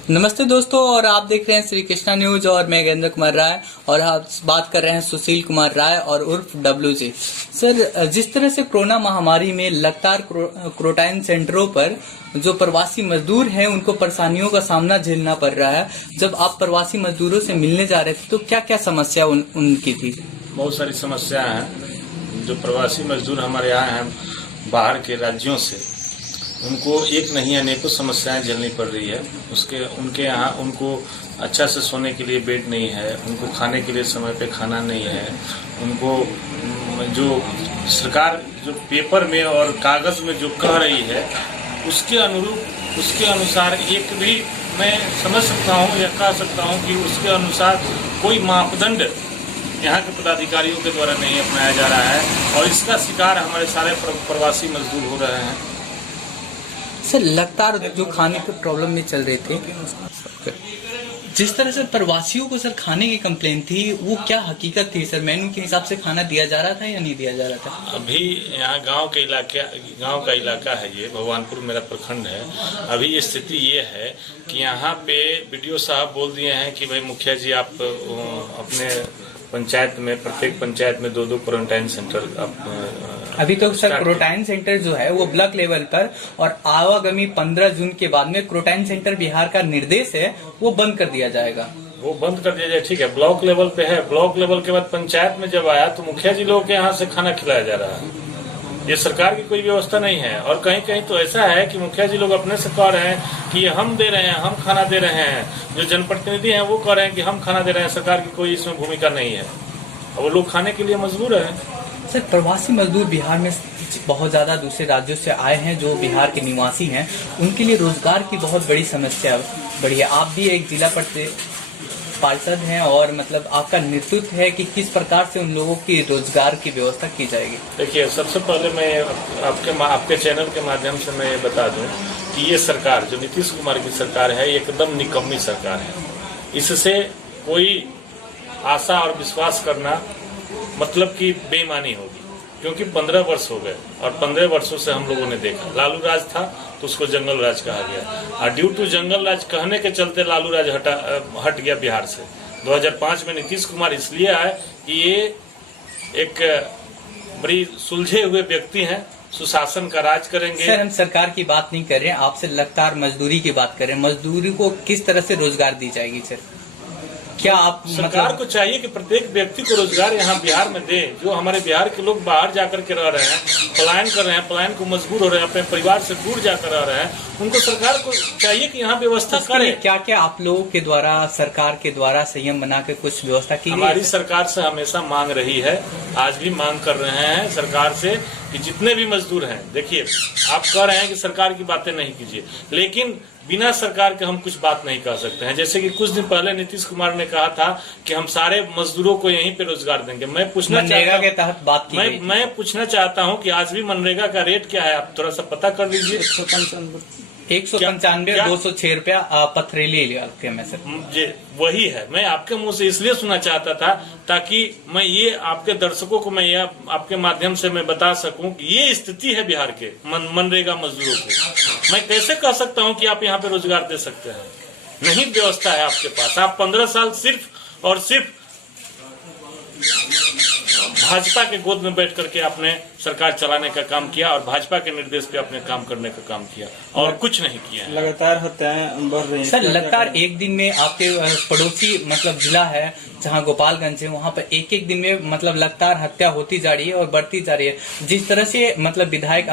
नमस्ते दोस्तों, और आप देख रहे हैं श्री कृष्णा न्यूज और मैं गजेंद्र कुमार राय। और आप बात कर रहे हैं सुशील कुमार राय और उर्फ डब्ल्यू जी। सर, जिस तरह से कोरोना महामारी में लगातार क्वारंटाइन सेंटरों पर जो प्रवासी मजदूर हैं उनको परेशानियों का सामना झेलना पड़ रहा है, जब आप प्रवासी मजदूरों से मिलने जा रहे थे तो क्या क्या समस्या उनकी थी? बहुत सारी समस्याएं हैं। जो प्रवासी मजदूर हमारे यहाँ हैं बाहर के राज्यों से, उनको एक नहीं अनेकों समस्याएं झेलनी पड़ रही है। उनके यहाँ उनको अच्छा से सोने के लिए बेड नहीं है, उनको खाने के लिए समय पे खाना नहीं है, उनको जो सरकार जो पेपर में और कागज में जो कह रही है उसके अनुरूप उसके अनुसार एक भी मैं समझ सकता हूँ या कह सकता हूँ कि उसके अनुसार कोई मापदंड यहाँ के पदाधिकारियों के द्वारा नहीं अपनाया जा रहा है और इसका शिकार हमारे सारे प्रवासी मजदूर हो रहे हैं। सर, लगातार जो खाने की प्रॉब्लम में चल रहे थे, जिस तरह से प्रवासियों को सर खाने की कंप्लेन थी, वो क्या हकीकत थी सर? मेनू के हिसाब से खाना दिया जा रहा था या नहीं दिया जा रहा था? अभी यहाँ गांव का इलाका है, ये भगवानपुर मेरा प्रखंड है। अभी स्थिति ये है कि यहाँ पे बीडीओ साहब बोल दिए हैं कि भाई मुखिया जी आप अपने पंचायत में प्रत्येक पंचायत में 2-2 क्वारंटाइन सेंटर अभी तो सर क्वारंटाइन सेंटर जो है वो ब्लॉक लेवल पर, और आवागमी 15 जून के बाद में क्वारंटाइन सेंटर बिहार का निर्देश है वो बंद कर दिया जाएगा। वो बंद कर दिया जाए, ठीक है। ब्लॉक लेवल पे है, ब्लॉक लेवल के बाद पंचायत में जब आया तो मुखिया जी लोगों के यहाँ से खाना खिलाया जा रहा है। ये सरकार की कोई व्यवस्था नहीं है। और कहीं कहीं तो ऐसा है कि मुखिया जी लोग अपने से कह रहे हैं कि हम दे रहे हैं, हम खाना दे रहे हैं। जो जनप्रतिनिधि हैं वो कह रहे हैं कि हम खाना दे रहे हैं, सरकार की कोई इसमें भूमिका नहीं है। और वो लोग खाने के लिए मजबूर है। सर, प्रवासी मजदूर बिहार में बहुत ज्यादा दूसरे राज्यों से आए हैं जो बिहार के निवासी हैं, उनके लिए रोजगार की बहुत बड़ी समस्या बढ़ी है। आप भी एक जिला पार्षद हैं और मतलब आपका नेतृत्व है कि किस प्रकार से उन लोगों की रोजगार की व्यवस्था की जाएगी? देखिए, सबसे पहले मैं आपके चैनल के माध्यम से मैं ये बता दूं कि ये सरकार जो नीतीश कुमार की सरकार है एकदम निकम्मी सरकार है। इससे कोई आशा और विश्वास करना मतलब कि बेईमानी होगी, क्योंकि 15 वर्ष हो गए और 15 वर्षों से हम लोगों ने देखा लालू राज था तो उसको जंगल राज कहा गया, और ड्यू टू जंगल राज कहने के चलते लालू राज हट गया बिहार से। 2005 में नीतीश कुमार इसलिए आए कि ये एक बड़ी सुलझे हुए व्यक्ति हैं, सुशासन का राज करेंगे। सर, हम सरकार की बात नहीं कर रहे हैं, आपसे लगातार मजदूरी की बात कर रहे हैं। मजदूरी को किस तरह से रोजगार दी जाएगी सर? क्या आप सरकार को चाहिए कि प्रत्येक व्यक्ति को रोजगार यहाँ बिहार में दे। जो हमारे बिहार के लोग बाहर जाकर के रह रहे हैं, पलायन कर रहे हैं, पलायन को मजबूर हो रहे हैं, अपने परिवार से दूर जाकर रह रहे हैं, उनको सरकार को चाहिए कि यहाँ व्यवस्था करे। क्या क्या आप लोगों के द्वारा, सरकार के द्वारा संयम बना के कुछ व्यवस्था की? हमारी सरकार से हमेशा मांग रही है, आज भी मांग कर रहे हैं सरकार से कि जितने भी मजदूर हैं, देखिए आप कह रहे हैं कि सरकार की बातें नहीं कीजिए, लेकिन बिना सरकार के हम कुछ बात नहीं कर सकते हैं। जैसे कि कुछ दिन पहले नीतीश कुमार ने कहा था कि हम सारे मजदूरों को यहीं पे रोजगार देंगे। मैं पूछना चाहता हूं कि आज भी मनरेगा का रेट क्या है, आप थोड़ा सा पता कर लीजिए। 195 206 रुपया पथरेली इलाके में सर। जी वही है। मैं आपके मुंह से इसलिए सुनना चाहता था ताकि मैं ये आपके दर्शकों को मैं ये आपके माध्यम से मैं बता सकूं कि ये स्थिति है बिहार के मनरेगा मजदूरों को। मैं कैसे कह सकता हूं कि आप यहाँ पे रोजगार दे सकते हैं? नहीं व्यवस्था है आपके पास। आप 15 साल सिर्फ और सिर्फ भाजपा के गोद में बैठ करके आपने सरकार चलाने का काम किया और भाजपा के निर्देश पे अपने काम करने का काम किया और कुछ नहीं किया। लगातार हत्याएं बढ़ रही हैं सर। लगातार एक दिन में आपके पड़ोसी मतलब जिला है जहां गोपालगंज है, वहां पर एक दिन में मतलब लगातार हत्या होती जा रही है और बढ़ती जा रही है। जिस तरह से मतलब विधायक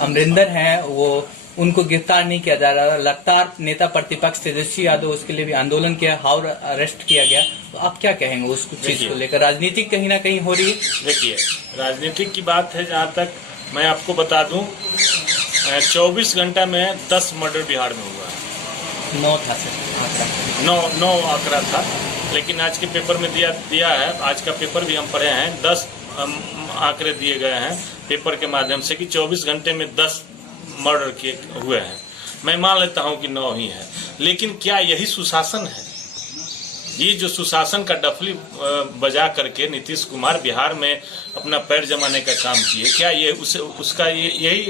अमरिंदर हैं वो उनको गिरफ्तार नहीं किया जा रहा। लगातार नेता प्रतिपक्ष तेजस्वी यादव उसके लिए भी आंदोलन किया, हाउस अरेस्ट किया गया। तो आप क्या कहेंगे उस चीज को लेकर? राजनीतिक कहीं ना कहीं हो रही है। देखिए, राजनीतिक की बात है जहाँ तक मैं आपको बता दूं, 24 घंटा में 10 मर्डर बिहार में हुआ है। 9 था सर, 9 आंकड़ा था, लेकिन आज के पेपर में दिया है। आज का पेपर भी हम पढ़े हैं। 10 आंकड़े दिए गए हैं पेपर के माध्यम से कि 24 घंटे में 10 मर्डर हुए हैं। मैं मान लेता हूं कि 9 ही है, लेकिन क्या यही सुशासन है? ये जो सुशासन का डफली बजा करके नीतीश कुमार बिहार में अपना पैर जमाने का काम किए, क्या ये उसका यही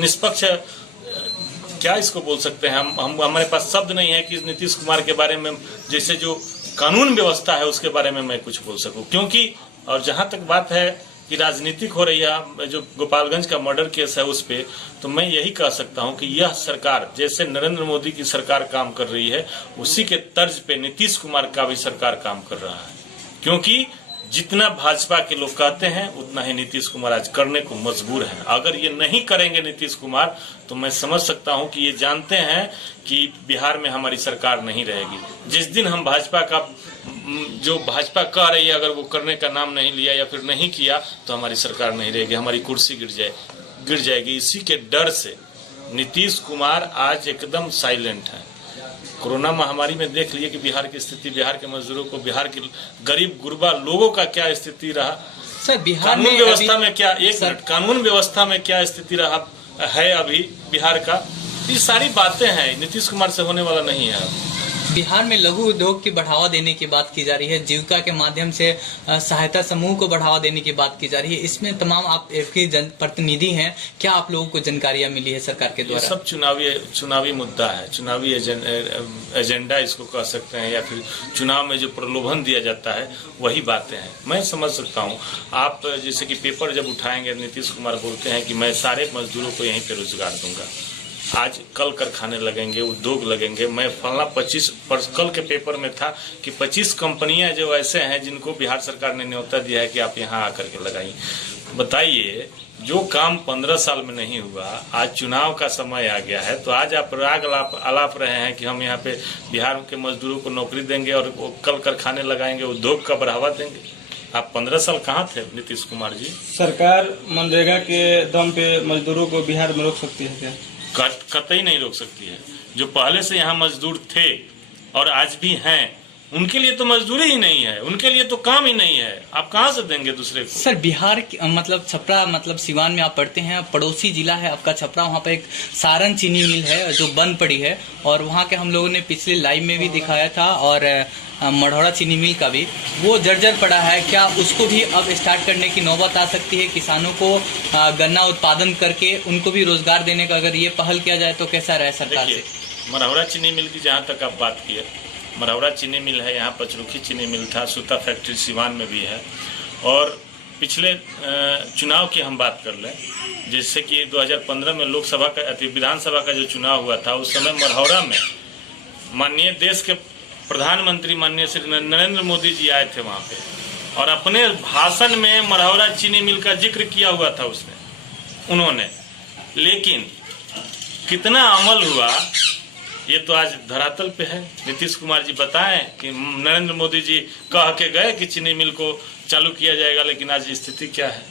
निष्पक्ष क्या इसको बोल सकते हैं हम हमारे पास शब्द नहीं है कि नीतीश कुमार के बारे में जैसे जो कानून व्यवस्था है उसके बारे में मैं कुछ बोल सकूं, क्योंकि और जहां तक बात है कि राजनीतिक हो रही है जो गोपालगंज का मर्डर केस है उस पे, तो मैं यही कह सकता हूं कि यह सरकार जैसे नरेंद्र मोदी की सरकार काम कर रही है उसी के तर्ज पे नीतीश कुमार का भी सरकार काम कर रहा है, क्योंकि जितना भाजपा के लोग कहते हैं उतना ही नीतीश कुमार आज करने को मजबूर है। अगर ये नहीं करेंगे नीतीश कुमार तो मैं समझ सकता हूं कि ये जानते हैं कि बिहार में हमारी सरकार नहीं रहेगी। जिस दिन हम भाजपा का जो भाजपा कह रही है अगर वो करने का नाम नहीं लिया या फिर नहीं किया तो हमारी सरकार नहीं रहेगी, हमारी कुर्सी गिर जाएगी। इसी के डर से नीतीश कुमार आज एकदम साइलेंट है। कोरोना महामारी में देख लिए कि बिहार की स्थिति, बिहार के मजदूरों को, बिहार के गरीब गुरबा लोगों का क्या स्थिति रहा सर। बिहार कानून व्यवस्था में क्या कानून व्यवस्था में क्या स्थिति रहा है अभी बिहार का, ये सारी बातें हैं, नीतीश कुमार से होने वाला नहीं है। बिहार में लघु उद्योग की बढ़ावा देने की बात की जा रही है, जीविका के माध्यम से सहायता समूह को बढ़ावा देने की बात की जा रही है। इसमें तमाम आप एक प्रतिनिधि हैं, क्या आप लोगों को जानकारियां मिली है सरकार के द्वारा? ये सब चुनावी मुद्दा है, चुनावी एजेंडा इसको कह सकते हैं, या फिर चुनाव में जो प्रलोभन दिया जाता है वही बातें हैं। मैं समझ सकता हूँ आप जैसे कि पेपर जब उठाएंगे नीतीश कुमार बोलते हैं कि मैं सारे मजदूरों को यहीं पे रोजगार दूंगा, आज कल कारखाने लगेंगे, उद्योग लगेंगे। मैं फलना 25 कल के पेपर में था कि 25 कंपनियां जो ऐसे हैं जिनको बिहार सरकार ने न्योता दिया है कि आप यहां आकर के लगाइए। बताइए, जो काम 15 साल में नहीं हुआ, आज चुनाव का समय आ गया है तो आज आप राग अलाप रहे हैं कि हम यहाँ पे बिहार के मजदूरों को नौकरी देंगे और कल कारखाने लगाएंगे, उद्योग का बढ़ावा देंगे। आप 15 साल कहाँ थे नीतीश कुमार जी? सरकार मनरेगा के दम पे मजदूरों को बिहार में रोक सकती है क्या? कतई नहीं रोक सकती है। जो पहले से यहाँ मजदूर थे और आज भी हैं, उनके लिए तो मजदूरी ही नहीं है, उनके लिए तो काम ही नहीं है। आप कहाँ से देंगे दूसरे को? सर बिहार मतलब छपरा मतलब सिवान में आप पढ़ते हैं, पड़ोसी जिला है आपका छपरा, वहाँ पे एक सारण चीनी मिल है जो बंद पड़ी है और वहाँ के हम लोगों ने पिछले लाइव में भी दिखाया था और मढ़ौरा चीनी मिल का भी वो जर्जर पड़ा है। क्या उसको भी अब स्टार्ट करने की नौबत आ सकती है? किसानों को गन्ना उत्पादन करके उनको भी रोजगार देने का अगर ये पहल किया जाए तो कैसा रहे सरकार से? मढ़ौरा चीनी मिल की जहाँ तक आप बात किए, मढ़ौरा चीनी मिल है, यहाँ पचरुखी चीनी मिल था, सूता फैक्ट्री सिवान में भी है। और पिछले चुनाव की हम बात कर लें, जैसे कि 2015 में लोकसभा का विधानसभा का जो चुनाव हुआ था उस समय मढ़ौरा में माननीय देश के प्रधानमंत्री माननीय श्री नरेंद्र मोदी जी आए थे वहाँ पे और अपने भाषण में मढ़ौरा चीनी मिल का जिक्र किया हुआ था उन्होंने, लेकिन कितना अमल हुआ ये तो आज धरातल पे है। नीतीश कुमार जी बताएं कि नरेंद्र मोदी जी कह के गए कि चीनी मिल को चालू किया जाएगा, लेकिन आज स्थिति क्या है?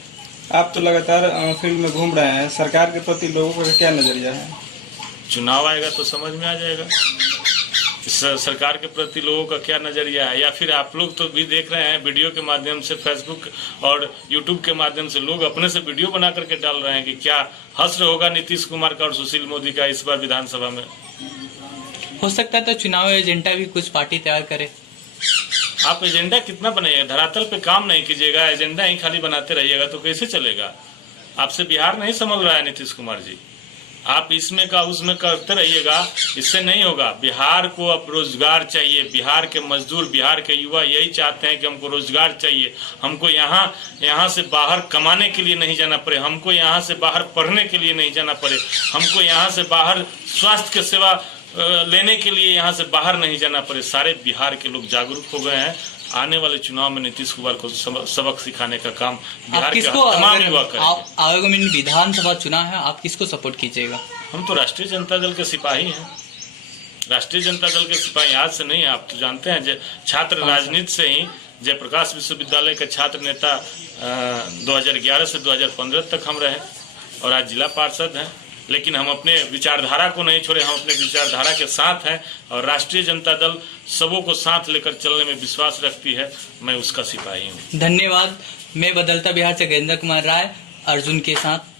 आप तो लगातार फील्ड में घूम रहे हैं, सरकार के प्रति लोगों का क्या नजरिया है? चुनाव आएगा तो समझ में आ जाएगा सरकार के प्रति लोगों का क्या नजरिया है। या फिर आप लोग तो भी देख रहे हैं वीडियो के माध्यम से, फेसबुक और यूट्यूब के माध्यम से लोग अपने से वीडियो बना करके डाल रहे हैं कि क्या हश्र होगा नीतीश कुमार का और सुशील मोदी का इस बार विधानसभा में। हो सकता है तो चुनाव एजेंडा भी कुछ पार्टी तैयार करे। आप एजेंडा कितना बनाइएगा? धरातल पे काम नहीं कीजिएगा, एजेंडा ही खाली बनाते रहिएगा तो कैसे चलेगा? आपसे बिहार नहीं संभल रहा है नीतीश कुमार जी। आप इसमें का उसमें करते रहिएगा, इससे नहीं होगा। बिहार को अब रोजगार चाहिए, बिहार के मजदूर, बिहार के युवा यही चाहते हैं कि हमको रोजगार चाहिए, हमको यहाँ से बाहर कमाने के लिए नहीं जाना पड़े, हमको यहाँ से बाहर पढ़ने के लिए नहीं जाना पड़े, हमको यहाँ से बाहर स्वास्थ्य की सेवा लेने के लिए यहाँ से बाहर नहीं जाना पड़े। सारे बिहार के लोग जागरूक हो गए हैं। आने वाले चुनाव में नीतीश कुमार को सबक सिखाने का काम बिहार के तमाम युवा करेंगे। आगामी विधानसभा चुनाव है, आप किसको सपोर्ट कीजिएगा? हम तो राष्ट्रीय जनता दल के सिपाही हैं। राष्ट्रीय जनता दल के सिपाही आज से नहीं, आप तो जानते हैं छात्र राजनीति से ही जयप्रकाश विश्वविद्यालय के छात्र नेता 2011 से 2015 तक हम रहे और आज जिला पार्षद हैं। लेकिन हम अपने विचारधारा को नहीं छोड़े, हम अपने विचारधारा के साथ हैं और राष्ट्रीय जनता दल सबों को साथ लेकर चलने में विश्वास रखती है। मैं उसका सिपाही हूँ। धन्यवाद। मैं बदलता बिहार से गजेंद्र कुमार राय अर्जुन के साथ।